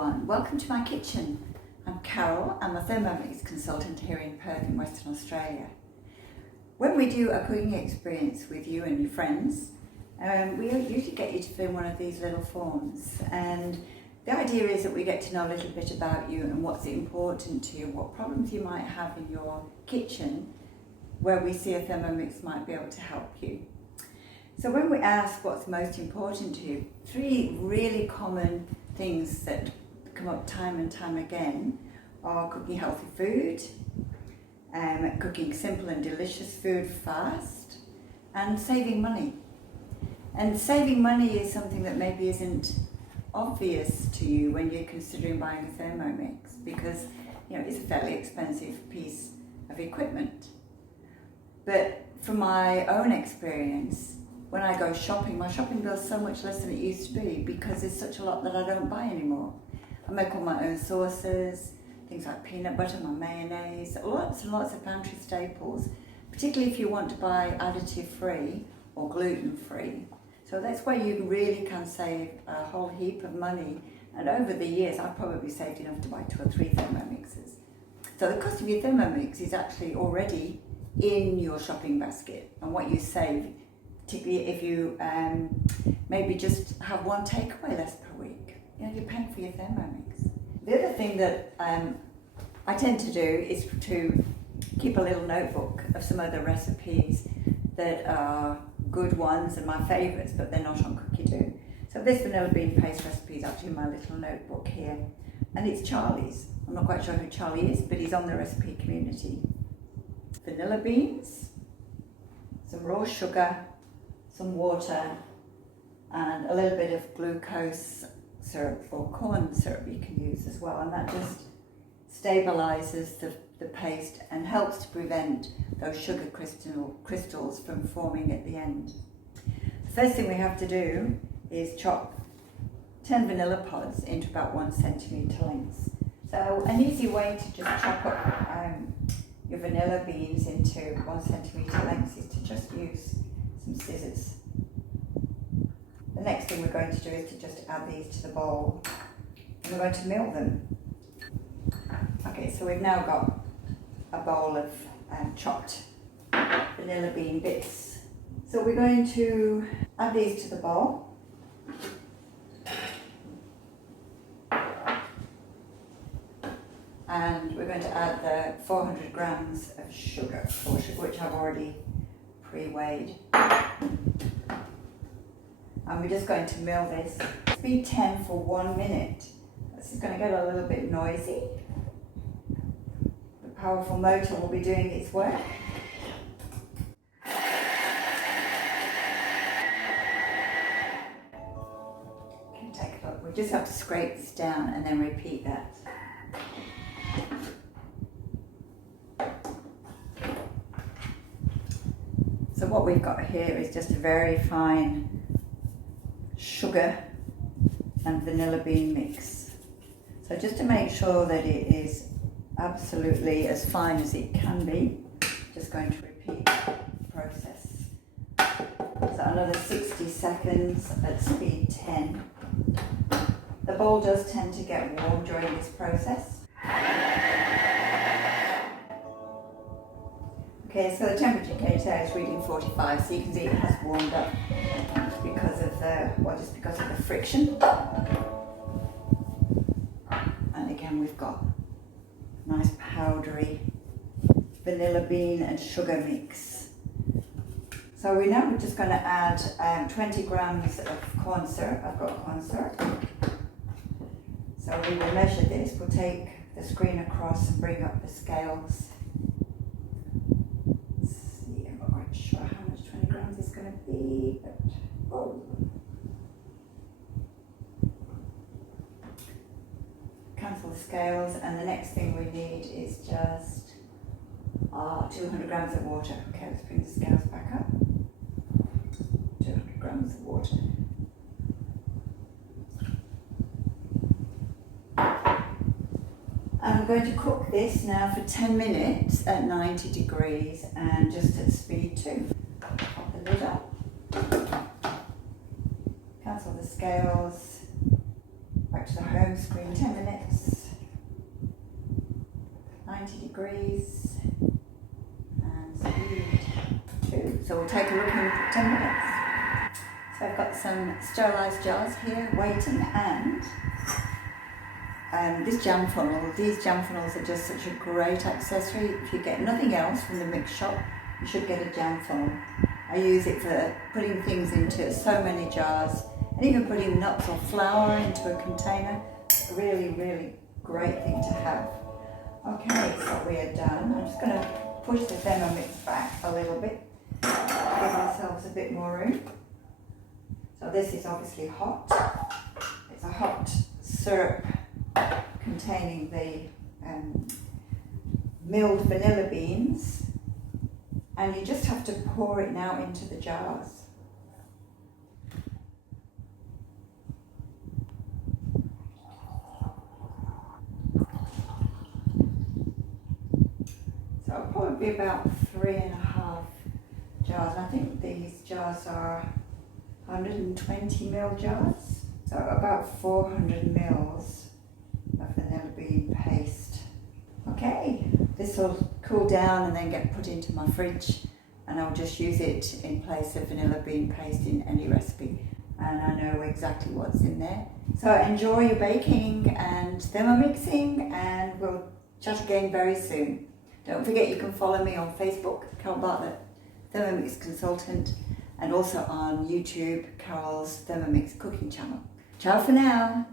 everyone, welcome to my kitchen. I'm Carol, I'm a Thermomix consultant here in Perth in Western Australia. When we do a cooking experience with you and your friends, we usually get you to fill in one of these little forms, and the idea is that we get to know a little bit about you and what's important to you, what problems you might have in your kitchen where we see a Thermomix might be able to help you. So when we ask what's most important to you, three really common things that come up time and time again are cooking healthy food, cooking simple and delicious food fast, and saving money. And saving money is something that maybe isn't obvious to you when you're considering buying a Thermomix, because it's a fairly expensive piece of equipment. But from my own experience, when I go shopping, my shopping bill's so much less than it used to be because there's such a lot that I don't buy anymore. I make all my own sauces, things like peanut butter, my mayonnaise, lots and lots of pantry staples, particularly if you want to buy additive free or gluten free. So that's where you really can save a whole heap of money. And over the years, I've probably saved enough to buy 2 or 3 Thermomixes. So the cost of your Thermomix is actually already in your shopping basket, and what you save, particularly if you maybe just have one takeaway less per week. You're paying for your Thermomix. The other thing that I tend to do is to keep a little notebook of some other recipes that are good ones and my favourites, but they're not on Cookie Do. So this vanilla bean paste recipe is actually in my little notebook here, and it's Charlie's. I'm not quite sure who Charlie is, but he's on the recipe community. Vanilla beans, some raw sugar, some water, and a little bit of glucose syrup or corn syrup you can use as well, and that just stabilizes the paste and helps to prevent those sugar crystals from forming at the end. The first thing we have to do is chop 10 vanilla pods into about 1 centimetre lengths. So an easy way to just chop up your vanilla beans into 1 centimetre lengths is to just use some scissors. The next thing we're going to do is to just add these to the bowl, and we're going to mill them. Okay, so we've now got a bowl of chopped vanilla bean bits. So we're going to add these to the bowl. And we're going to add the 400 grams of sugar, which I've already pre-weighed. And we're just going to mill this. Speed 10 for 1 minute. This is going to get a little bit noisy. The powerful motor will be doing its work. Okay, take a look. We just have to scrape this down and then repeat that. So what we've got here is just a very fine sugar and vanilla bean mix. So just to make sure that it is absolutely as fine as it can be, just going to repeat the process. So another 60 seconds at speed 10. The bowl does tend to get warm during this process. Okay, so the temperature gauge there is reading 45, so you can see it has warmed up because of the friction. And again, we've got a nice powdery vanilla bean and sugar mix. So we're just going to add 20 grams of corn syrup. I've got corn syrup. So we will measure this. We'll take the screen across and bring up the scales. Sure how much 20 grams is going to be, but cancel the scales, and the next thing we need is just 200 grams of water. Okay, let's bring the scales back up. 200 grams of water. I'm going to cook this now for 10 minutes at 90 degrees and just at speed 2. Pop the lid up. Cancel the scales. Back to the home home screen 10 minutes, 90 degrees, and speed 2. So we'll take a look in 10 minutes. So I've got some sterilised jars here waiting, and this jam funnel. These jam funnels are just such a great accessory. If you get nothing else from the mix shop, you should get a jam funnel. I use it for putting things into so many jars, and even putting nuts or flour into a container. It's a really, really great thing to have. Okay, so we are done. I'm just going to push the Thermomix back a little bit, give ourselves a bit more room. So this is obviously hot. It's a hot syrup containing the milled vanilla beans, and you just have to pour it now into the jars. So it'll probably be about 3.5 jars. I think these jars are 120 ml jars, so about 400 mils of vanilla bean paste. Okay, this will cool down and then get put into my fridge, and I'll just use it in place of vanilla bean paste in any recipe, and I know exactly what's in there. So enjoy your baking and thermomixing, and we'll chat again very soon. Don't forget you can follow me on Facebook, Carol Bartlett, Thermomix Consultant, and also on YouTube, Carol's Thermomix Cooking Channel. Ciao for now.